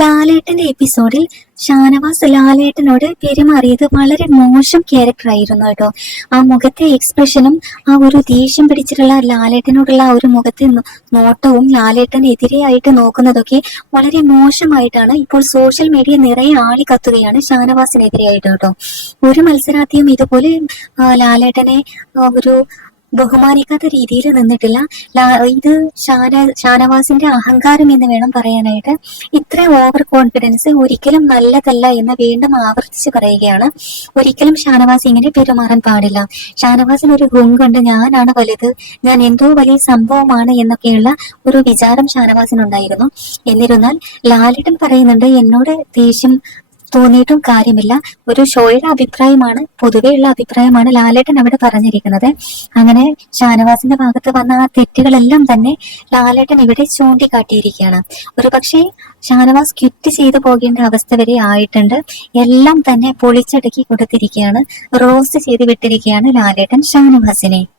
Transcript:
ലാലേട്ടന്റെ എപ്പിസോഡിൽ ഷാനവാസ് ലാലേട്ടനോട് പെരുമാറിയത് വളരെ മോശം ക്യാരക്ടർ ആയിരുന്നു കേട്ടോ. ആ മുഖത്തെ എക്സ്പ്രഷനും ആ ഒരു ദേഷ്യം പിടിച്ചിട്ടുള്ള ലാലേട്ടനോടുള്ള ആ ഒരു മുഖത്തെ നോട്ടവും ലാലേട്ടനെതിരെയായിട്ട് നോക്കുന്നതൊക്കെ വളരെ മോശമായിട്ടാണ് ഇപ്പോൾ സോഷ്യൽ മീഡിയ നിറയെ ആളി കത്തുകയാണ് ഷാനവാസിനെതിരെയായിട്ട് കേട്ടോ. ഒരു മത്സരാർത്ഥിയും ഇതുപോലെ ലാലേട്ടനെ ഒരു ബഹുമാനിക്കാത്ത രീതിയിൽ നിന്നിട്ടില്ല. ഇത് ഷാന ഷാനവാസിന്റെ അഹങ്കാരം എന്ന് വേണം പറയാനായിട്ട്. ഇത്ര ഓവർ കോൺഫിഡൻസ് ഒരിക്കലും നല്ലതല്ല എന്ന് വീണ്ടും ആവർത്തിച്ച് പറയുകയാണ്. ഒരിക്കലും ഷാനവാസ് ഇങ്ങനെ പെരുമാറാൻ പാടില്ല. ഷാനവാസിന് ഒരു ഗുങ്കുണ്ട് ഞാനാണ് വലുത്. ഞാൻ എന്തോ വലിയ സംഭവമാണ് എന്നൊക്കെയുള്ള ഒരു വിചാരം ഷാനവാസിനുണ്ടായിരുന്നു. എന്നിരുന്നാൽ ലാലിട്ടൻ പറയുന്നുണ്ട് എന്നോട് ദേഷ്യം തോന്നിയിട്ടും കാര്യമില്ല. ഒരു ഷോയുടെ അഭിപ്രായമാണ് പൊതുവെയുള്ള അഭിപ്രായമാണ് ലാലേട്ടൻ അവിടെ പറഞ്ഞിരിക്കുന്നത്. അങ്ങനെ ഷാനവാസിന്റെ ഭാഗത്ത് വന്ന ആ തെറ്റുകളെല്ലാം തന്നെ ലാലേട്ടൻ ഇവിടെ ചൂണ്ടിക്കാട്ടിയിരിക്കുകയാണ്. ഒരു പക്ഷേ ഷാനവാസ് ക്വിറ്റ് ചെയ്തു പോകേണ്ട അവസ്ഥ വരെ ആയിട്ടുണ്ട്. എല്ലാം തന്നെ പൊളിച്ചടുക്കി കൊടുത്തിരിക്കുകയാണ്. റോസ്റ്റ് ചെയ്ത് വിട്ടിരിക്കുകയാണ് ലാലേട്ടൻ ഷാനവാസിനെ.